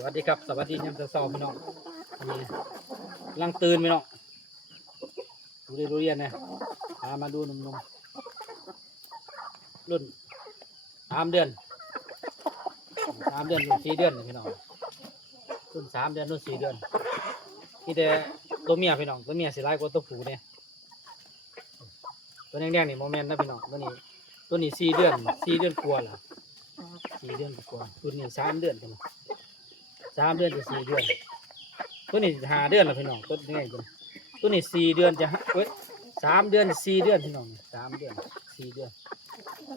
สวัสดีครับสวัสดียามเช้าๆพี่น้องนี่กำลังตื่นพี่น้องดูได้รู้เรียนนะมาดูหนุ่มๆรุ่น3 เดือนรุ่น4 เดือนพี่น้องรุ่น3 เดือนรุ่น4 เดือนนี่แต่ตัวเมียพี่น้องตัวเมียสิร้ายกว่าตัวผู้เนี่ยตัวแดงๆนี่โมเมนต์นะพี่น้องตัวนี้4 เดือนกว่าล่ะ4 เดือนกว่ารุ่นนี้3 เดือนพี่น้อง3 เดือนจะ4 เดือนตัวนี้5 เดือนแล้วพี่น้องตัวนี้4 เดือนจะ3 เดือน4 เดือนพี่น้อง3 เดือน4 เดือน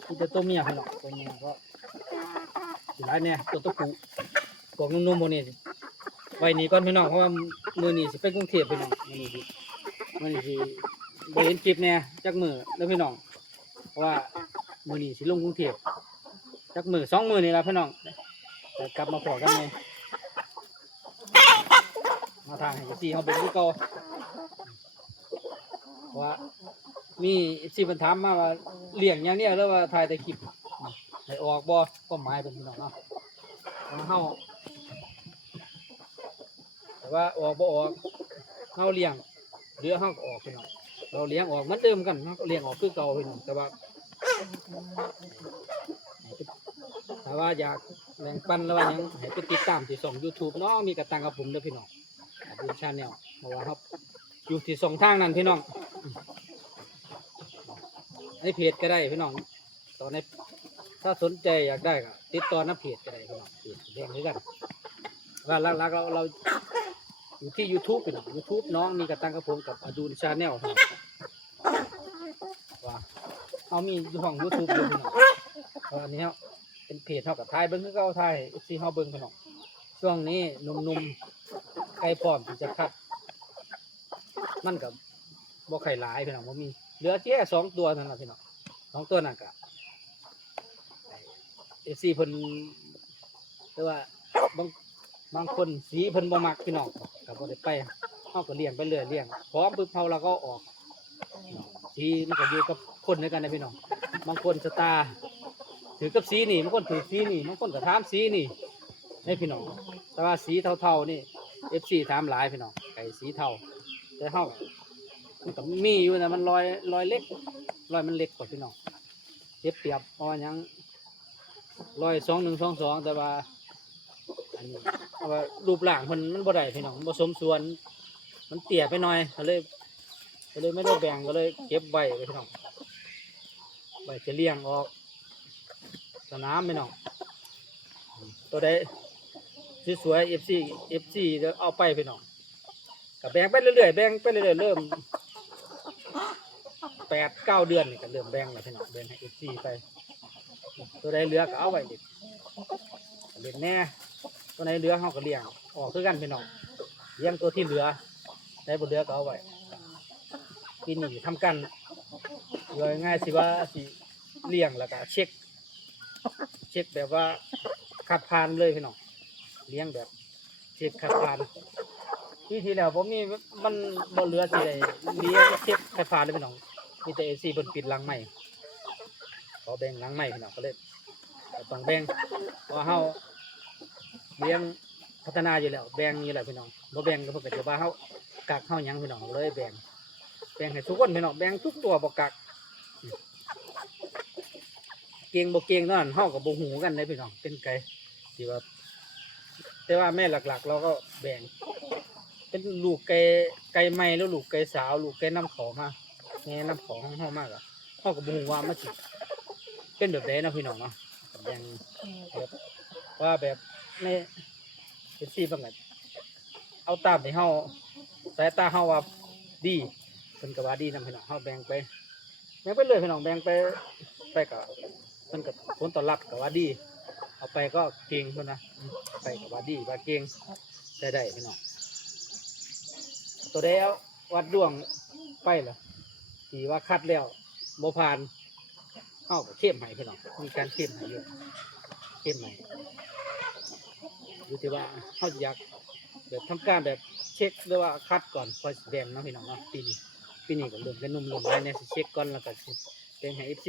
ที่จะตัวเมียพี่น้องตัวเมียก็สิร้ายเนี่ยตัวผู้พวกนุ่มๆโมนี่ไว้นี่ก่อนพี่น้องเพราะว่ามือนี่สิไปกรุงเทพพี่น้องมือนี่สิบ่เห็นคลิปเนี่ยจักมือแล้วพี่น้องเพราะว่ามือนี่สิลงกรุงเทพจักมือ2 มือนี่ละพี่น้องแต่กลับมาขอกันไงมาทางให้ซี่เขาเป็นผู้เก่าว่ามีสิปัญถามมาว่าเลี้ยงอย่างเนี้ยแล้วว่าถ่ายแต่คลิปให้ออกบ่ก็หมายเป็นพี่น้องเนาะเฮาแต่ว่าออกบ่ออกเฮาเลี้ยงเรือเฮาก็ออกพี่น้องเราเลี้ยงออกเหมือนเดิมกันเฮาก็เลี้ยงออกคือเก่าพี่น้องแต่ว่าอยากแบ่งปันแล้วว่ายังให้ไปติดตามที่ช่อง YouTube น้องมีกระตังกับผมเด้อพี่น้องดูชาแนลเพราะว่าครับอยู่ที่2 ทางนั้นพี่น้องในเพจก็ได้พี่น้องตอนในถ้าสนใจอยากได้ก็ติดต่อน้ำเพจก็ได้พี่น้องเพจแดงด้วยกันว่าหลักๆเราอยู่ที่ YouTube พี่น้อง YouTube น้องมีกระตังกับผมกับอดูนชาแนลว่าเขามีช่อง YouTube อยู่พี่น้องอันนี้เขาเป็นเพจเท่ากับไทยเบิ้งคือเขาไทยซีเขาเบิ้งพี่น้องช่วงนี้หนุ่มๆใกล้พร้อมที่จะคัดมันกับบ่ไข่หลายพี่น้องบ่มีเหลือแค่2 ตัวเท่านั้นพี่น้อง2 ตัวนั่นก็ซีเพิ่นแต่ว่าบางคนสีเพิ่นบ่มักพี่น้องก็บ่ได้ไปเฮาก็เลี้ยงไปเรื่อยเลี้ยงพร้อมปึ๊บเฮาเราก็ออกสีมันก็อยู่กับคนด้วยกันนะพี่น้องบางคนสตาร์ถือกับสีนี่บางคนถือสีนี่บางคนก็ถามสีนี่ให้พี่น้องแต่ว่าสีเทาๆนี่ FC ถามหลายพี่น้องไก่สีเทาแต่เฮามันก็มีอยู่นะมันรอยเล็กรอยมันเล็กกว่าพี่น้องเปรียบเพราะว่ายัง12122แต่ว่าอันนี้เอาว่ารูปร่างมันบ่ได้พี่น้องมันผสมส่วนมันเตี้ยไปหน่อยก็เลยไม่ได้แบ่งก็เลยเก็บไว้พี่น้องไว้จะเลี้ยงออกสนามพี่น้องตัวใดสวยๆ FC จะเอาไปพี่น้องก็แบ่งไปเรื่อยๆเริ่ม8-9 เดือนนี่ก็เริ่มแบ่งแล้วพี่น้องแบ่งให้ FC ไปตัวใดเหลือก็เอาไว้เล่นแน่ตัวไหนเหลือเขาก็เลี้ยงออกคือกันพี่น้องเลี้ยงตัวที่เหลือได้บ่เหลือก็เอาไว้ปีนี้ทำกันเลยง่ายสิว่าสิเลี้ยงแล้วก็เช็คแบบว่าขัดผ่านเลยพี่น้องเลี้ยงแบบเช็คขัดผ่านปีที่แล้วผมนี่มันบ่เหลือสิได้เลี้ยงเช็คขัดผ่านเลยพี่น้องมีแต่ACเพิ่นปิดหลังใหม่ขอแบ่งหลังใหม่พี่น้องก็เลยต้องแบ่งเพราะเฮาเลี้ยงพัฒนาอยู่แล้วแบ่งอยู่แล้วพี่น้องบ่แบ่งก็เพิ่นก็จะว่าเฮากักเฮาหยังพี่น้องเลยแบ่งให้ทุกคนพี่น้องแบ่งทุกตัวบ่กักเก่งบ่เก่งเท่านั้นเฮาก็บ่ฮู้กันได้พี่น้องเป็นไก่ที่ว่าแต่ว่าแม่หลักๆเราก็แบ่งเป็นลูกไก่ใหม่แล้วลูกไก่สาวลูกไก่น้ำของมาแม่น้ำของเฮามากอ่ะเฮาก็บ่ฮู้ว่ามันสิเป็นแบบใดนะพี่น้องเนาะแบ่งแบบว่าแบบในเป็นสีบางแบบเอาตามที่เฮาสายตาเฮาว่าดีเพิ่นก็ว่าดีนำพี่น้องเฮาแบ่งไปเลยพี่น้องแบ่งไปก็เพิ่นก็ผลตอบรับก็ว่าดีเอาไปก็เก่งเพิ่นนะไปก็ว่าดีว่าเก่งได้พี่น้องตัวแล้ววัดดวงไปเหรอที่ว่าคัดแล้วบ่ผ่านเฮาก็เข้มให้พี่น้องมีการเข้มให้อยู่เข้มให้อยู่ที่ว่าเขาอยากแบบทำการแบบเช็คหรือว่าคัดก่อนค่อยแบ่งเนาะพี่น้องเนาะปีนี้ก็เริ่มเป็นนุ่มๆได้เนี่ยเช็คก่อนแล้วก็เป็นให้ FC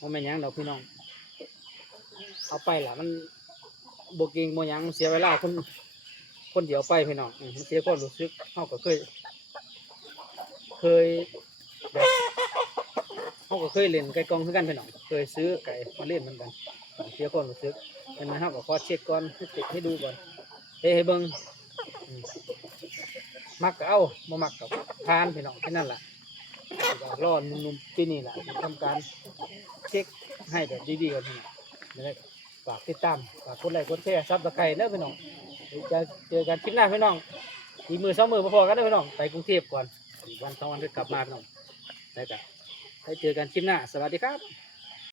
ว่าแม่นยังเราพี่น้องเอาไปล่ะมัน บ่เก่งบ่หยังเสียเวลาคนเดียวไปพี่น้องมันเสียความรู้สึกเฮาก็เคยแบบเฮาก็เคยเล่นไก่กองคือกันพี่น้องเคยซื้อไก่มาเล่นเหมือนกันเสียความรู้สึกอันนั้นเฮาก็ขอเช็คก่อนให้ติดให้ดูก่อนให้เบิ่งอืมมักก็เอาบ่มักก็ผ่านพี่น้องแค่นั้นล่ะรอหนุ่มๆปีนี้ล่ะทำการเช็คให้แบบดีๆก่อนพี่น้องแล้วฝากติดตามฝากกดไลค์กดแชร์ซับสไครต์เด้อพี่น้องเดี๋ยวจะเจอกันคลิปหน้าพี่น้องอีกมือสองมือพอๆกันเด้อพี่น้องไปกรุงเทพก่อนอีกวันสองวันก็กลับมาพี่น้องได้จ้ะให้เจอกันคลิปหน้าสวัสดีครับ